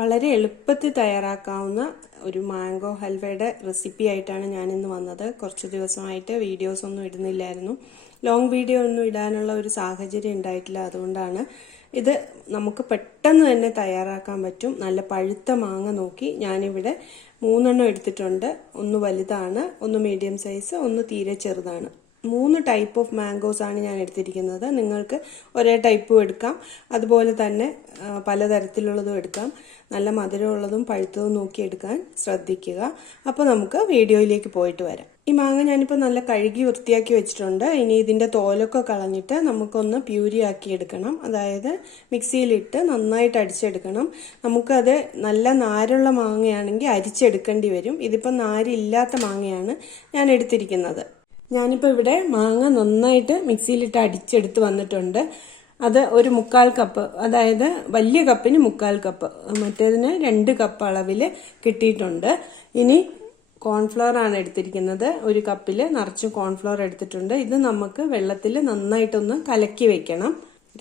വളരെ എളുപ്പത്തിൽ തയ്യാറാക്കാവുന്ന ഒരു മാംഗോ ഹൽവയുടെ റെസിപ്പി ആയിട്ടാണ് ഞാൻ ഇന്ന് വന്നത്. കുറച്ച് ദിവസമായിട്ട് വീഡിയോസ് ഒന്നും ഇടുന്നില്ലായിരുന്നു. ലോങ് വീഡിയോ ഒന്നും ഇടാനുള്ള ഒരു സാഹചര്യം ഉണ്ടായിട്ടില്ല അതുകൊണ്ടാണ്. ഇത് നമുക്ക് പെട്ടെന്ന് തന്നെ തയ്യാറാക്കാൻ പറ്റും. നല്ല പഴുത്ത മാങ്ങ നോക്കി ഞാനിവിടെ മൂന്നെണ്ണം എടുത്തിട്ടുണ്ട്. ഒന്ന് വലുതാണ് ഒന്ന് മീഡിയം സൈസ് ഒന്ന് തീരെ ചെറുതാണ്. മൂന്ന് ടൈപ്പ് ഓഫ് മാംഗോസ് ആണ് ഞാൻ എടുത്തിരിക്കുന്നത്. നിങ്ങൾക്ക് ഒരേ ടൈപ്പും എടുക്കാം. അതുപോലെ തന്നെ പലതരത്തിലുള്ളതും എടുക്കാം. നല്ല മധുരമുള്ളതും പഴുത്തതും നോക്കി എടുക്കാൻ ശ്രദ്ധിക്കുക. അപ്പോൾ നമുക്ക് വീഡിയോയിലേക്ക് പോയിട്ട് വരാം. ഈ മാങ്ങ ഞാനിപ്പോൾ നല്ല കഴുകി വൃത്തിയാക്കി വെച്ചിട്ടുണ്ട്. ഇനി ഇതിന്റെ തോലൊക്കെ കളഞ്ഞിട്ട് നമുക്കൊന്ന് പ്യൂരിയാക്കി എടുക്കണം. അതായത് മിക്സിയിലിട്ട് നന്നായിട്ട് അടിച്ചെടുക്കണം. നമുക്കത് നല്ല നാരുള്ള മാങ്ങയാണെങ്കിൽ അരിച്ചെടുക്കേണ്ടി വരും. ഇതിപ്പോൾ നാരില്ലാത്ത മാങ്ങയാണ് ഞാൻ എടുത്തിരിക്കുന്നത്. ഞാനിപ്പോൾ ഇവിടെ മാങ്ങ നന്നായിട്ട് മിക്സിയിലിട്ട് അടിച്ചെടുത്ത് വന്നിട്ടുണ്ട്. അത് ഒരു മുക്കാൽ കപ്പ് അതായത് വലിയ കപ്പിന് മുക്കാൽ കപ്പ് മറ്റേതിന് രണ്ട് കപ്പ് അളവിൽ കിട്ടിയിട്ടുണ്ട്. ഇനി കോൺഫ്ലവർ ആണ് എടുത്തിരിക്കുന്നത്. ഒരു കപ്പിൽ നിറച്ച് കോൺഫ്ലവർ എടുത്തിട്ടുണ്ട്. ഇത് നമുക്ക് വെള്ളത്തിൽ നന്നായിട്ടൊന്ന് കലക്കി വെക്കണം.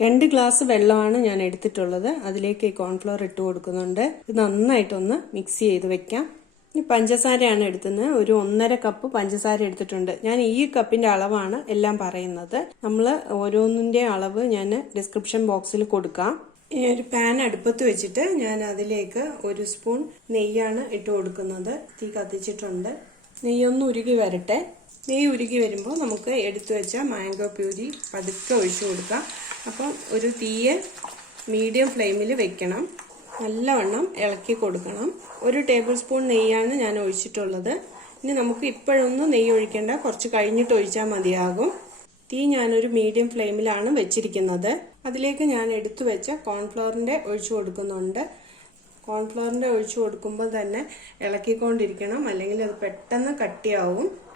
രണ്ട് ഗ്ലാസ് വെള്ളമാണ് ഞാൻ എടുത്തിട്ടുള്ളത്. അതിലേക്ക് കോൺഫ്ലവർ ഇട്ട് കൊടുക്കുന്നുണ്ട്. ഇത് നന്നായിട്ടൊന്ന് മിക്സ് ചെയ്ത് വെക്കാം. ഈ പഞ്ചസാരയാണ് എടുത്തത് ഒരു ഒന്നര കപ്പ് പഞ്ചസാര എടുത്തിട്ടുണ്ട്. ഞാൻ ഈ കപ്പിന്റെ അളവാണ് എല്ലാം പറയുന്നത്. നമ്മൾ ഓരോന്നിന്റെ അളവ് ഞാൻ ഡിസ്ക്രിപ്ഷൻ ബോക്സിൽ കൊടുക്കാം. ഇനി ഒരു പാൻ അടുപ്പത്ത് വെച്ചിട്ട് ഞാൻ അതിലേക്ക് ഒരു സ്പൂൺ നെയ്യാണ് ഇട്ട് കൊടുക്കുന്നത്. തീ കത്തിച്ചിട്ടുണ്ട്. നെയ്യൊന്ന് ഉരുകി വരട്ടെ. നെയ്യ് ഉരുകി വരുമ്പോൾ നമുക്ക് എടുത്തു വെച്ച മാംഗോ പ്യൂരി പതുക്കെ ഒഴിച്ചു കൊടുക്കാം. അപ്പം ഒരു തീയെ മീഡിയം ഫ്ലെയിമിൽ വെക്കണം. നല്ലവണ്ണം ഇളക്കി കൊടുക്കണം. ഒരു ടേബിൾ സ്പൂൺ നെയ്യാണ് ഞാൻ ഒഴിച്ചിട്ടുള്ളത്. ഇനി നമുക്ക് ഇപ്പോഴൊന്നും നെയ്യ് ഒഴിക്കേണ്ട. കുറച്ച് കഴിഞ്ഞിട്ട് ഒഴിച്ചാൽ മതിയാകും. തീ ഞാനൊരു മീഡിയം ഫ്ലെയിമിലാണ് വെച്ചിരിക്കുന്നത്. അതിലേക്ക് ഞാൻ എടുത്തു വെച്ച കോൺഫ്ലവറിന്റെ ഒഴിച്ചു കൊടുക്കുന്നുണ്ട്. കോൺഫ്ലവറിന്റെ ഒഴിച്ചു കൊടുക്കുമ്പോൾ തന്നെ ഇളക്കിക്കൊണ്ടിരിക്കണം. അല്ലെങ്കിൽ അത് പെട്ടെന്ന് കട്ടിയാവും.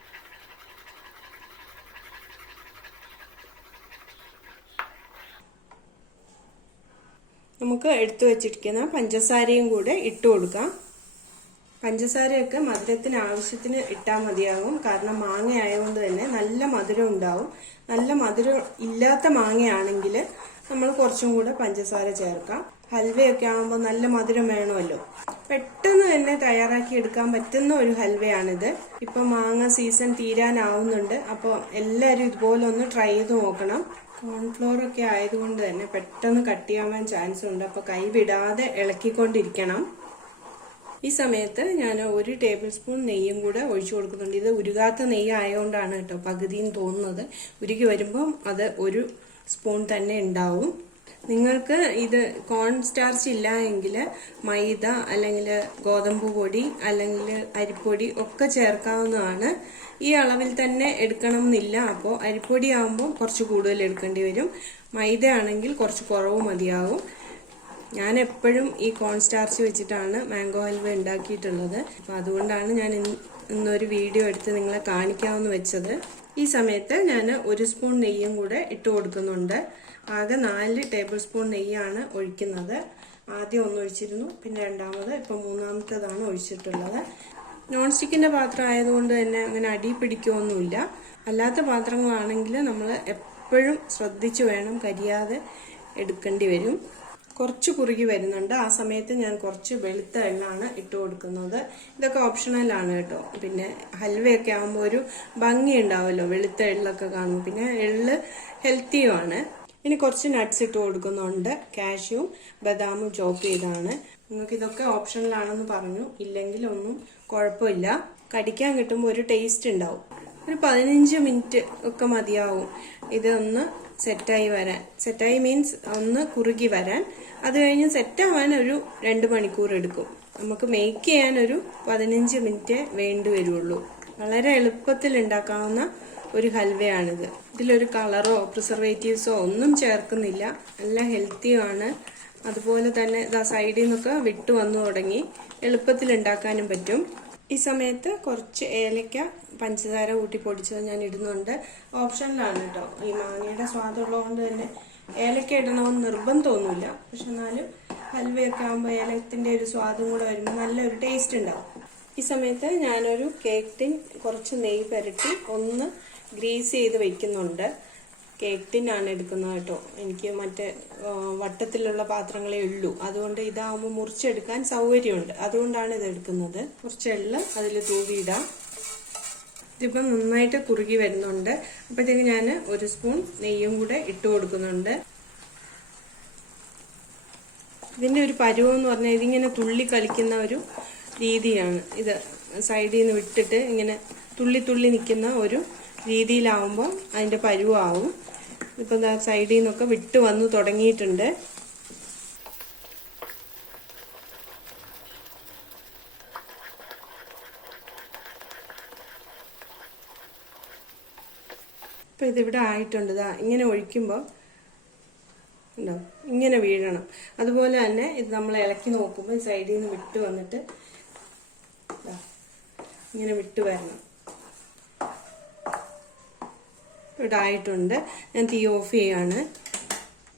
നമുക്ക് എടുത്തു വച്ചിരിക്കുന്ന പഞ്ചസാരയും കൂടെ ഇട്ട് കൊടുക്കാം. പഞ്ചസാരയൊക്കെ മധുരത്തിന് ആവശ്യത്തിന് ഇട്ടാൽ മതിയാകും കാരണം മാങ്ങ ആയതുകൊണ്ട് തന്നെ നല്ല മധുരം ഉണ്ടാവും. നല്ല മധുരം ഇല്ലാത്ത മാങ്ങയാണെങ്കിൽ നമ്മൾ കുറച്ചും കൂടെ പഞ്ചസാര ചേർക്കാം. ഹൽവയൊക്കെ ആകുമ്പോൾ നല്ല മധുരം വേണമല്ലോ. പെട്ടെന്ന് തന്നെ തയ്യാറാക്കി എടുക്കാൻ പറ്റുന്ന ഒരു ഹൽവയാണിത്. ഇപ്പം മാങ്ങ സീസൺ തീരാനാവുന്നുണ്ട്. അപ്പോൾ എല്ലാവരും ഇതുപോലെ ഒന്ന് ട്രൈ ചെയ്ത് നോക്കണം. കോൺഫ്ലോർ ഒക്കെ ആയതുകൊണ്ട് തന്നെ പെട്ടെന്ന് കട്ടിയാവാൻ ചാൻസ് ഉണ്ട്. അപ്പോൾ കൈ വിടാതെ ഇളക്കിക്കൊണ്ടിരിക്കണം. ഈ സമയത്ത് ഞാൻ ഒരു ടേബിൾ സ്പൂൺ നെയ്യും കൂടെ ഒഴിച്ചു കൊടുക്കുന്നുണ്ട്. ഇത് ഉരുകാത്ത നെയ്യ് ആയതുകൊണ്ടാണ് കേട്ടോ പകുതിയും തോന്നുന്നത്. ഉരുകി വരുമ്പം അത് ഒരു സ്പൂൺ തന്നെ ഉണ്ടാവും. നിങ്ങൾക്ക് ഇത് കോൺ സ്റ്റാർച്ച് ഇല്ല എങ്കിൽ മൈദ അല്ലെങ്കിൽ ഗോതമ്പ് പൊടി അല്ലെങ്കിൽ അരിപ്പൊടി ഒക്കെ ചേർക്കാവുന്നതാണ്. ഈ അളവിൽ തന്നെ എടുക്കണം എന്നില്ല അപ്പോൾ അരിപ്പൊടി ആകുമ്പോൾ കുറച്ച് കൂടുതൽ എടുക്കേണ്ടി വരും. മൈദ ആണെങ്കിൽ കുറച്ച് കുറവ് മതിയാകും ഞാൻ എപ്പോഴും ഈ കോൺ സ്റ്റാർച്ച് വെച്ചിട്ടാണ് മാംഗോ ഹൽവ ഉണ്ടാക്കിയിട്ടുള്ളത്. അപ്പോൾ അതുകൊണ്ടാണ് ഞാൻ ഇന്ന് ഇന്നൊരു വീഡിയോ എടുത്ത് നിങ്ങളെ കാണിക്കാമെന്ന് വെച്ചത്. ഈ സമയത്ത് ഞാൻ ഒരു സ്പൂൺ നെയ്യും കൂടെ ഇട്ട് കൊടുക്കുന്നുണ്ട്. ആകെ നാല് ടേബിൾ സ്പൂൺ നെയ്യാണ് ഒഴിക്കുന്നത്. ആദ്യം ഒന്ന് ഒഴിച്ചിരുന്നു പിന്നെ രണ്ടാമത് ഇപ്പം മൂന്നാമത്തേതാണ് ഒഴിച്ചിട്ടുള്ളത്. നോൺ സ്റ്റിക്കിന്റെ പാത്രം ആയതുകൊണ്ട് തന്നെ അങ്ങനെ അടി പിടിക്കുകയൊന്നുമില്ല അല്ലാത്ത പാത്രങ്ങളാണെങ്കിൽ നമ്മൾ എപ്പോഴും ശ്രദ്ധിച്ചു വേണം കരിയാതെ എടുക്കേണ്ടി വരും. കുറച്ച് കുറുകി വരുന്നുണ്ട്. ആ സമയത്ത് ഞാൻ കുറച്ച് വെളുത്ത എള്ളാണ് ഇട്ട് കൊടുക്കുന്നത്. ഇതൊക്കെ ഓപ്ഷണലാണ് കേട്ടോ. പിന്നെ ഹൽവയൊക്കെ ആകുമ്പോൾ ഒരു ഭംഗി ഉണ്ടാവുമല്ലോ വെളുത്ത എള്ളൊക്കെ കാണുമ്പോൾ പിന്നെ എള്ള് ഹെൽത്തിയുമാണ് ഇനി കുറച്ച് നട്ട്സ് ഇട്ട് കൊടുക്കുന്നുണ്ട്. കാഷ്യൂം ബദാമും ചോപ്പ് ചെയ്താണ്. നിങ്ങൾക്ക് ഇതൊക്കെ ഓപ്ഷണലാണെന്ന് പറഞ്ഞു. ഇല്ലെങ്കിൽ ഒന്നും കുഴപ്പമില്ല. കടിക്കാൻ കിട്ടുമ്പോൾ ഒരു ടേസ്റ്റ് ഉണ്ടാവും. ഒരു പതിനഞ്ച് മിനിറ്റ് ഒക്കെ മതിയാവും. ഇതൊന്ന് സെറ്റായി വരാൻ. സെറ്റായി മീൻസ് ഒന്ന് കുറുകി വരാൻ. അത് കഴിഞ്ഞ് സെറ്റാവാൻ ഒരു രണ്ട് മണിക്കൂർ എടുക്കും. നമുക്ക് മേക്ക് ചെയ്യാൻ ഒരു പതിനഞ്ച് മിനിറ്റ് വേണ്ടി വരുള്ളൂ. വളരെ എളുപ്പത്തിൽ ഉണ്ടാക്കാവുന്ന ഒരു ഹൽവയാണിത്. ഇതിലൊരു കളറോ പ്രിസർവേറ്റീവ്സോ ഒന്നും ചേർക്കുന്നില്ല. നല്ല ഹെൽത്തിയുമാണ് അതുപോലെ തന്നെ ഇതാ സൈഡിൽ നിന്നൊക്കെ വിട്ടു വന്നു തുടങ്ങി എളുപ്പത്തിൽ ഉണ്ടാക്കാനും പറ്റും. ഈ സമയത്ത് കുറച്ച് ഏലക്ക പഞ്ചസാര കൂട്ടി പൊടിച്ചത് ഞാൻ ഇടുന്നുണ്ട്. ഓപ്ഷനിലാണ് കേട്ടോ ഈ മാങ്ങയുടെ സ്വാദുള്ളതുകൊണ്ട് തന്നെ ഏലക്ക ഇടണമെന്ന് നിർബന്ധമൊന്നുമില്ല. പക്ഷെ എന്നാലും ഹൽവയൊക്കെ ആകുമ്പോൾ ഏലത്തിന്റെ ഒരു സ്വാദും കൂടെ വരുമ്പോൾ നല്ലൊരു ടേസ്റ്റ് ഉണ്ടാവും. ഈ സമയത്ത് ഞാനൊരു കേക്ക് ടിൻ കുറച്ച് നെയ്യ് പുരട്ടി ഒന്ന് ഗ്രീസ് ചെയ്ത് വെക്കുന്നുണ്ട്. കേക്ക് ടിന്നാണ് എടുക്കുന്നത് കേട്ടോ. എനിക്ക് മറ്റേ വട്ടത്തിലുള്ള പാത്രങ്ങളേ ഉള്ളൂ. അതുകൊണ്ട് ഇതാവുമ്പോൾ മുറിച്ചെടുക്കാൻ സൗകര്യമുണ്ട്. അതുകൊണ്ടാണ് ഇത് എടുക്കുന്നത്. കുറച്ച് എള്ള് അതിൽ തൂവിയിടാം ഇതിപ്പം നന്നായിട്ട് കുറുകി വരുന്നുണ്ട്. അപ്പോഴത്തേക്ക് ഞാൻ ഒരു സ്പൂൺ നെയ്യും കൂടെ ഇട്ട് കൊടുക്കുന്നുണ്ട്. ഇതിന്റെ ഒരു പരുവം എന്ന് പറഞ്ഞാൽ ഇതിങ്ങനെ തുള്ളി കളിക്കുന്ന ഒരു രീതിയാണ്. ഇത് സൈഡിൽ നിന്ന് വിട്ടിട്ട് ഇങ്ങനെ തുള്ളി തുള്ളി നിൽക്കുന്ന ഒരു രീതിയിലാവുമ്പോൾ അതിന്റെ പരുവാവും. ഇപ്പം സൈഡിൽ നിന്നൊക്കെ വിട്ട് വന്ന് തുടങ്ങിയിട്ടുണ്ട്. ഇപ്പം ഇതിവിടെ ആയിട്ടുണ്ട്. ഇതാ ഇങ്ങനെ ഒഴിക്കുമ്പോൾ ഉണ്ടോ ഇങ്ങനെ വീഴണം. അതുപോലെ തന്നെ ഇത് നമ്മൾ ഇളക്കി നോക്കുമ്പോൾ സൈഡിൽ നിന്ന് വിട്ട് വന്നിട്ട് ഇങ്ങനെ വിട്ട് വരണം. ഇവിടെ ആയിട്ടുണ്ട്. ഞാൻ തീ ഓഫ് ചെയ്യാണ്.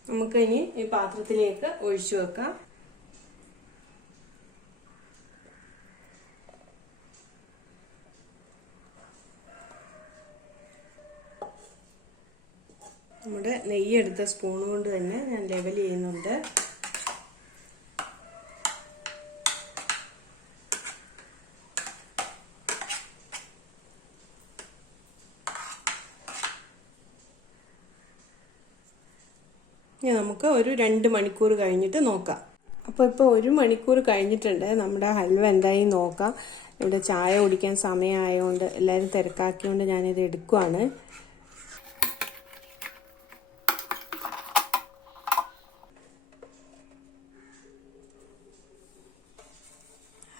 നമുക്കിനി ഈ പാത്രത്തിലേക്ക് ഒഴിച്ചു വെക്കാം. നമ്മുടെ നെയ്യ് എടുത്ത സ്പൂൺ കൊണ്ട് തന്നെ ഞാൻ ലെവൽ ചെയ്യുന്നുണ്ട്. നമുക്ക് ഒരു രണ്ട് മണിക്കൂർ കഴിഞ്ഞിട്ട് നോക്കാം. അപ്പോൾ ഇപ്പോൾ ഒരു മണിക്കൂർ കഴിഞ്ഞിട്ടുണ്ട്. നമ്മുടെ ഹൽവ എന്തായി നോക്കാം. ഇവിടെ ചായ കുടിക്കാൻ സമയമായതുകൊണ്ട് എല്ലാവരും തിരക്കാക്കിയോണ്ട് ഞാനിത് എടുക്കുവാണ്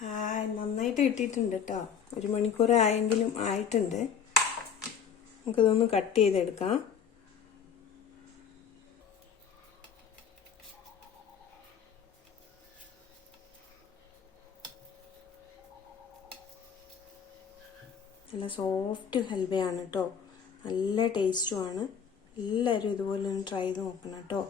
ആ നന്നായിട്ട് കിട്ടിയിട്ടുണ്ട് കേട്ടോ ഒരു മണിക്കൂർ ആയെങ്കിലും ആയിട്ടുണ്ട്. നമുക്കിതൊന്ന് കട്ട് ചെയ്തെടുക്കാം. നല്ല സോഫ്റ്റ് ഹൽവയാണ് കേട്ടോ നല്ല ടേസ്റ്റുമാണ് എല്ലാവരും ഇതുപോലെ ഒന്ന് ട്രൈ ചെയ്ത് നോക്കണം കേട്ടോ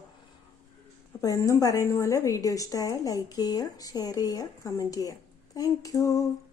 അപ്പോൾ എന്നും പറയുന്ന പോലെ വീഡിയോ ഇഷ്ടമായാൽ ലൈക്ക് ചെയ്യുക ഷെയർ ചെയ്യുക കമന്റ് ചെയ്യുക. Thank you.